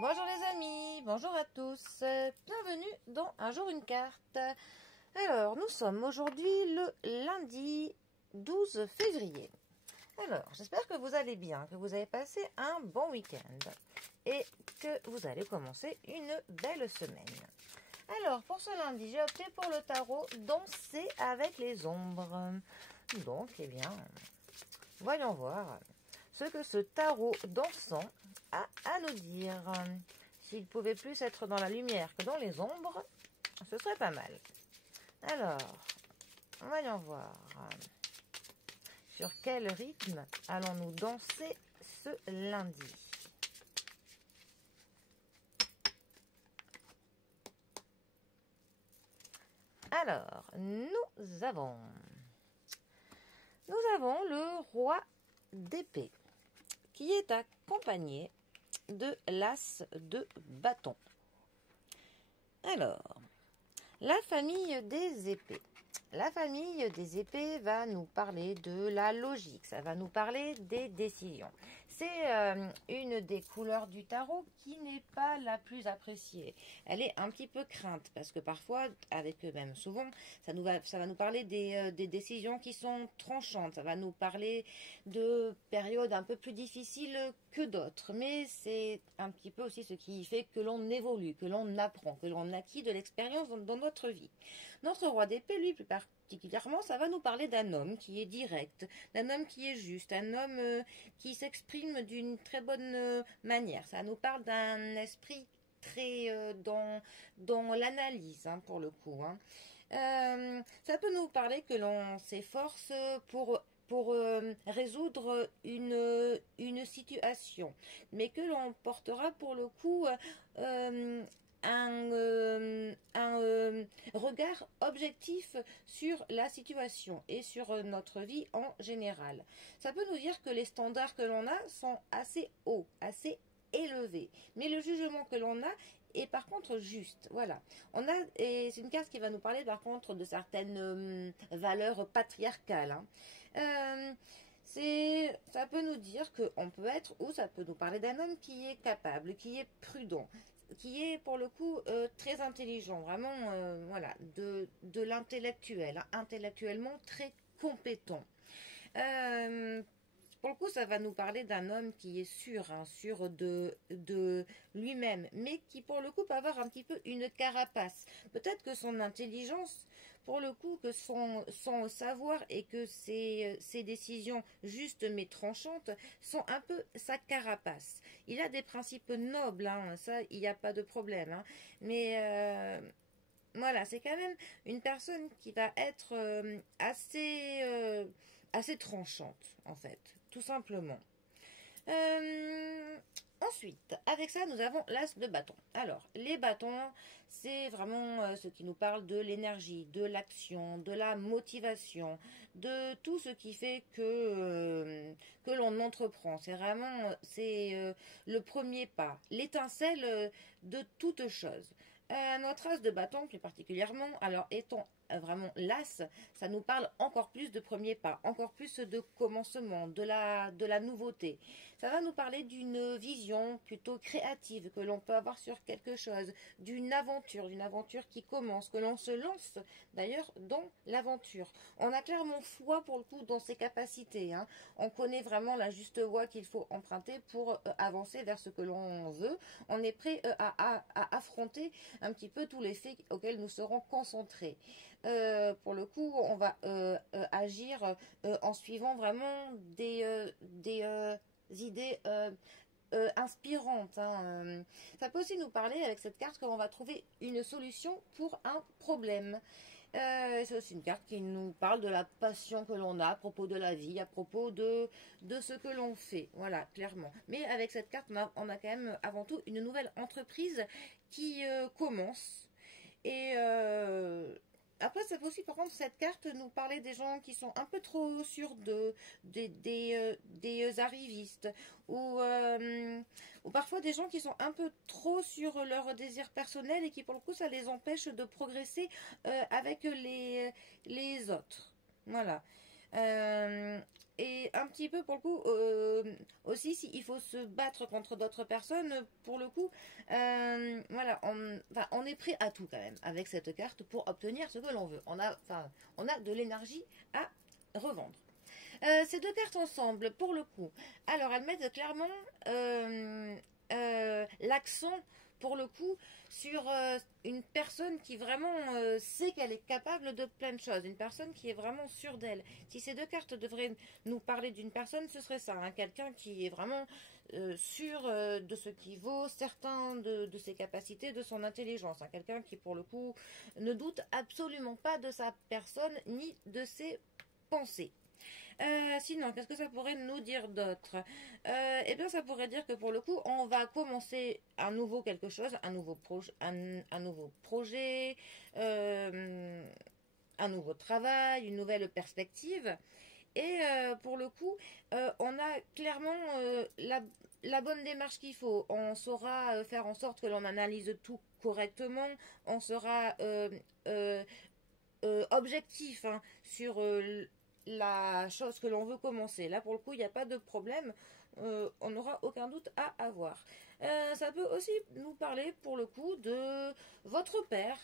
Bonjour les amis, bonjour à tous, bienvenue dans Un jour une carte. Alors, nous sommes aujourd'hui le lundi 12 février. Alors, j'espère que vous allez bien, que vous avez passé un bon week-end et que vous allez commencer une belle semaine. Alors, pour ce lundi, j'ai opté pour le tarot Danser avec les ombres. Donc, eh bien, voyons voir ce que ce tarot dansant a à nous dire. S'il pouvait plus être dans la lumière que dans les ombres, ce serait pas mal. Alors, voyons voir. Sur quel rythme allons-nous danser ce lundi? Alors, nous avons le roi d'épée qui est accompagné de l'as de bâton. Alors, la famille des épées. La famille des épées va nous parler de la logique, ça va nous parler des décisions. C'est une des couleurs du tarot qui n'est pas la plus appréciée. Elle est un petit peu crainte parce que parfois, avec même souvent, ça va nous parler des décisions qui sont tranchantes. Ça va nous parler de périodes un peu plus difficiles que d'autres. Mais c'est un petit peu aussi ce qui fait que l'on évolue, que l'on apprend, que l'on acquit de l'expérience dans notre vie. Notre roi d'épée, lui, plus particulièrement, ça va nous parler d'un homme qui est direct, d'un homme qui est juste, un homme qui s'exprime d'une très bonne manière. Ça nous parle d'un esprit très dans l'analyse, hein, pour le coup. Hein. Ça peut nous parler que l'on s'efforce pour résoudre une situation, mais que l'on portera pour le coup un regard objectif sur la situation et sur notre vie en général. Ça peut nous dire que les standards que l'on a sont assez hauts, assez élevés, mais le jugement que l'on a est par contre juste. Voilà. Et c'est une carte qui va nous parler par contre de certaines valeurs patriarcales. Hein. Ça peut nous dire qu'on peut être, ou ça peut nous parler d'un homme qui est capable, qui est prudent, qui est pour le coup très intelligent, vraiment voilà, de l'intellectuel, hein, intellectuellement très compétent. Pour le coup, ça va nous parler d'un homme qui est sûr, hein, sûr de lui-même, mais qui pour le coup peut avoir un petit peu une carapace. Peut-être que son intelligence, pour le coup, que son savoir et que ses décisions justes mais tranchantes sont un peu sa carapace. Il a des principes nobles, hein, ça, il n'y a pas de problème. Hein, mais voilà, c'est quand même une personne qui va être assez tranchante, en fait, tout simplement. Ensuite, avec ça, nous avons l'as de bâton. Alors, les bâtons, c'est vraiment ce qui nous parle de l'énergie, de l'action, de la motivation, de tout ce qui fait que l'on entreprend. C'est vraiment le premier pas, l'étincelle de toute chose. Notre as de bâton, plus particulièrement, alors étant vraiment l'as, ça nous parle encore plus de premier pas, encore plus de commencement, de la nouveauté. Ça va nous parler d'une vision plutôt créative que l'on peut avoir sur quelque chose, d'une aventure qui commence, que l'on se lance d'ailleurs dans l'aventure. On a clairement foi pour le coup dans ses capacités. Hein. On connaît vraiment la juste voie qu'il faut emprunter pour avancer vers ce que l'on veut. On est prêt à affronter un petit peu tous les faits auxquels nous serons concentrés. Pour le coup, on va agir en suivant vraiment des idées inspirantes. Hein. Ça peut aussi nous parler avec cette carte qu'on va trouver une solution pour un problème. C'est aussi une carte qui nous parle de la passion que l'on a à propos de la vie, à propos de ce que l'on fait. Voilà, clairement. Mais avec cette carte, on a quand même avant tout une nouvelle entreprise qui commence. Et après, ça peut aussi, par contre, cette carte nous parler des gens qui sont un peu trop sûrs des arrivistes, ou parfois des gens qui sont un peu trop sur leur désir personnel et qui, pour le coup, ça les empêche de progresser avec les autres. Voilà. et un petit peu pour le coup aussi s'il faut se battre contre d'autres personnes, pour le coup, voilà, on est prêt à tout quand même avec cette carte pour obtenir ce que l'on veut. On a de l'énergie à revendre. Ces deux cartes ensemble, pour le coup, alors elles mettent clairement l'accent, pour le coup, sur une personne qui vraiment sait qu'elle est capable de plein de choses, une personne qui est vraiment sûre d'elle. Si ces deux cartes devraient nous parler d'une personne, ce serait ça, hein, quelqu'un qui est vraiment sûr de ce qu'il vaut, certain de ses capacités, de son intelligence, hein, quelqu'un qui, pour le coup, ne doute absolument pas de sa personne ni de ses pensées. Sinon, qu'est-ce que ça pourrait nous dire d'autre? Eh bien, ça pourrait dire que pour le coup, on va commencer un nouveau quelque chose, un nouveau projet, un nouveau travail, une nouvelle perspective. Et pour le coup, on a clairement la bonne démarche qu'il faut. On saura faire en sorte que l'on analyse tout correctement. On sera objectif, hein, sur la chose que l'on veut commencer. Là, pour le coup, il n'y a pas de problème. On n'aura aucun doute à avoir. Ça peut aussi nous parler, pour le coup, de votre père.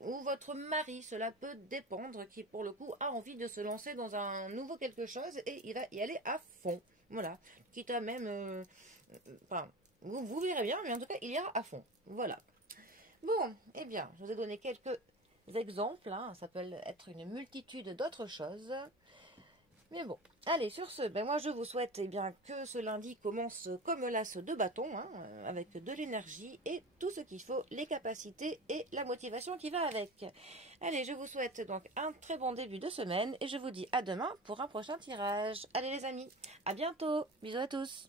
Ou votre mari, cela peut dépendre, qui pour le coup a envie de se lancer dans un nouveau quelque chose et il va y aller à fond. Voilà. Quitte à même. Enfin, vous verrez bien, mais en tout cas, il ira à fond. Voilà. Bon, eh bien, je vous ai donné quelques exemples, hein. Ça peut être une multitude d'autres choses. Mais bon, allez, sur ce, ben moi je vous souhaite bien que ce lundi commence comme l'as de bâton, hein, avec de l'énergie et tout ce qu'il faut, les capacités et la motivation qui va avec. Allez, je vous souhaite donc un très bon début de semaine et je vous dis à demain pour un prochain tirage. Allez les amis, à bientôt, bisous à tous.